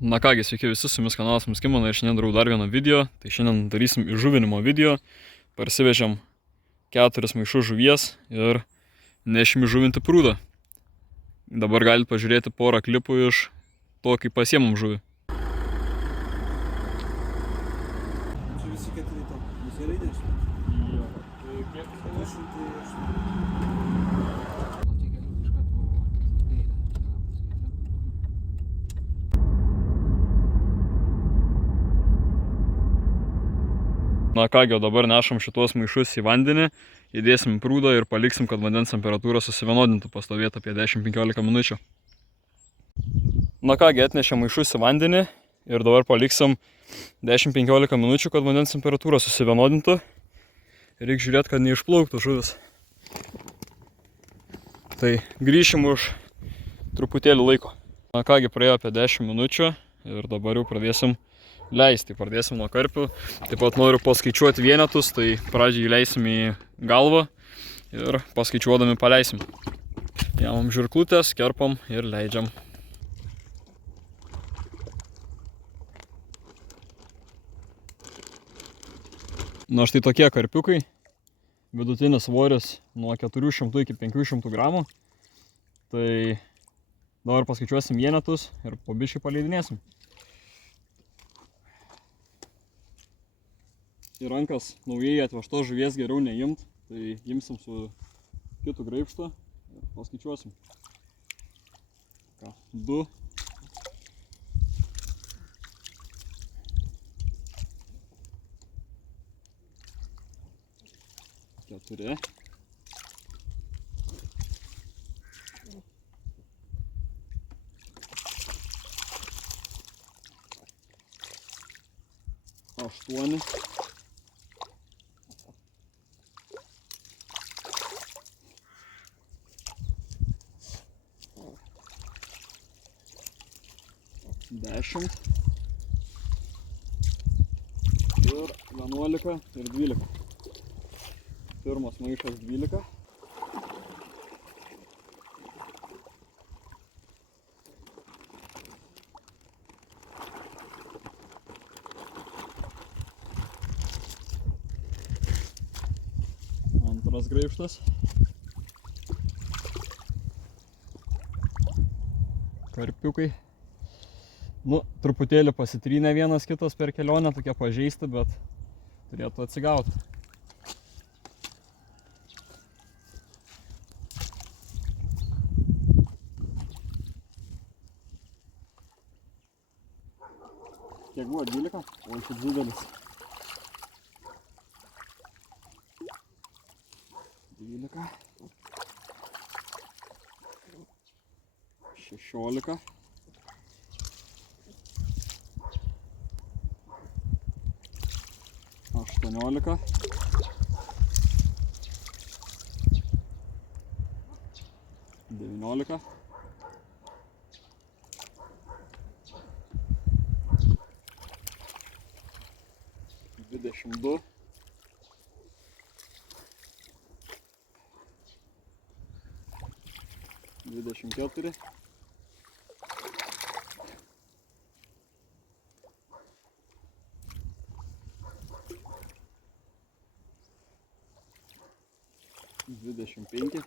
Na kągi, sveiki visi, su jumis kanalas Muskimana ir šiandien darau dar vieną video. Tai šiandien darysim įžuvinimo video. Parsivežėm 4 maišus žuvies ir nešim įžuvinti prūdą. Dabar galite pažiūrėti porą klipų iš to, kaip pasiemam žuvį. Čia visi keturi to. Jūs gerai nešite? Jo. Tai kiek tai Na kągi, o dabar nešam šitos maišus į vandenį, įdėsim į prūdą ir paliksim, kad vandens temperatūra susivienodintų, pastovėtų apie 10-15 minučių. Na kągi, atnešėm maišus į vandenį ir dabar paliksim 10-15 minučių, kad vandens temperatūra susivienodintų. Reikia žiūrėti, kad neišplauktų žuvis. Tai grįšim už truputėlį laiko. Na kągi, praėjo apie 10 minučių ir dabar jau pradėsim leisti. Pradėsim nuo karpių. Taip pat noriu paskaičiuoti vienetus, tai pradžiai įleisim į galvą ir paskaičiuodami paleisim. Jamam žirklutės, kerpam ir leidžiam. Na štai tokie karpiukai. Vidutinis svoris nuo 400 iki 500 gramų. Tai dabar paskaičiuosim vienetus ir po biškį paleidinėsim. Į rankas naujai atvežtos žuvies geriau neimt, tai imsim su kitu graibštu ir paskaičiuosim. 2, 4, 8, 10 ir 11 ir 12. Pirmas maišas 12. Antras graibštas. Karpiukai. Nu, truputėlį pasitrynė vienas kitas per kelionę, tokie pažeisti, bet turėtų atsigauti. Kiek buvo? 12? O šis didelis. 12. 16. 18, 19, 22, 24, 25,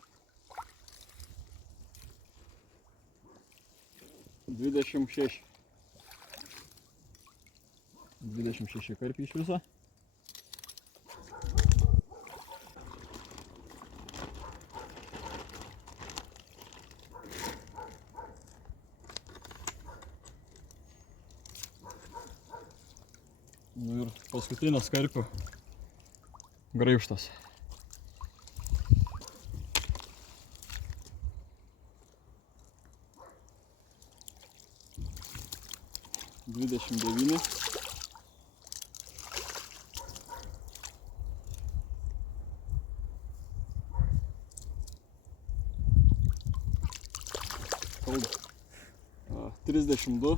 26. 26 karpiai iš viso. Nu ir paskutinis karpių graibštas. 29, 32,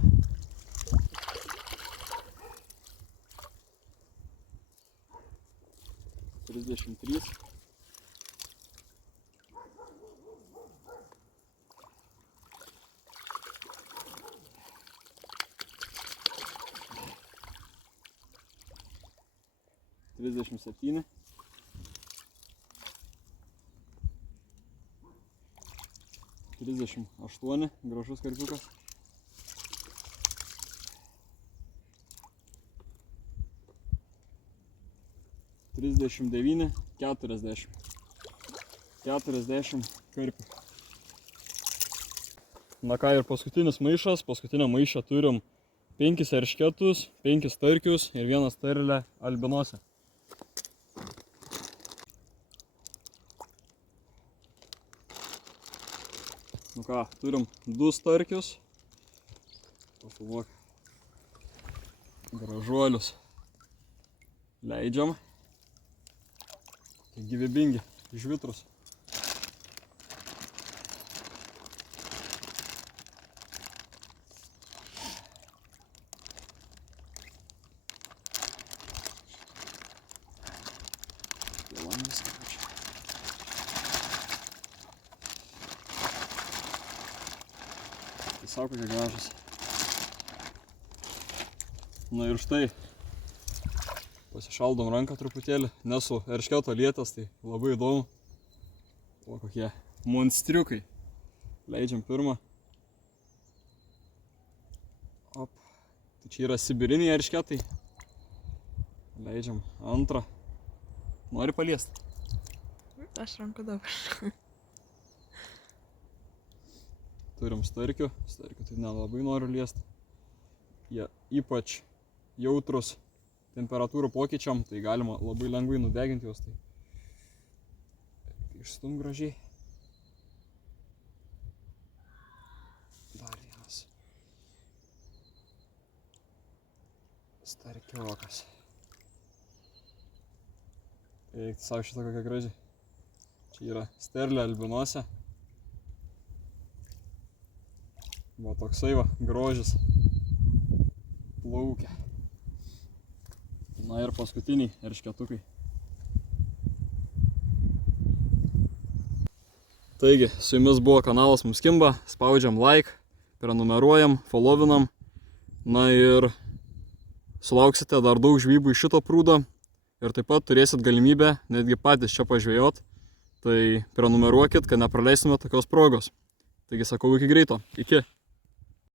33, 34, 37. $38, gražus karpiukas. $39, 40. 40 karpių. Na ką, ir paskutinis maišas. Paskutinę maišą turim 5 eršketus, 5 starkius ir 1 sterlę albinosę. Nu ką, turim 2 starkius. Pafilmuok. Gražuolius. Leidžiam. Tai gyvybingi, žvitrus. Tiesiog kokie gražus. Na ir štai, pasišaldom ranką truputėlį, nesu eršketo lietęs, tai labai įdomu. O kokie monstriukai. Leidžiam pirmą. Op. Tai čia yra sibiriniai eršketai. Leidžiam antrą. Nori paliesti? Aš ranku dabar. Turim starkių. Starkių tai nelabai noriu liesti. Jie ypač jautrus temperatūrų pokyčiam, tai galima labai lengvai nudeginti juos. Tai išstum gražiai. Dar vienas. Starkiokas. Eik, savo šitą kokią gražiai. Čia yra sterlė albinosė. Va toksai va, grožis plaukia. Na ir paskutiniai eršketukai. Taigi, su jumis buvo kanalas Mums Kimba. Spaudžiam like, prenumeruojam, followinam. Na ir sulauksite dar daug žvybų iš šito prūdo. Ir taip pat turėsit galimybę netgi patys čia pažvejot. Tai prenumeruokit, kad nepraleistumėt tokios progos. Taigi sakau, iki greito. Iki.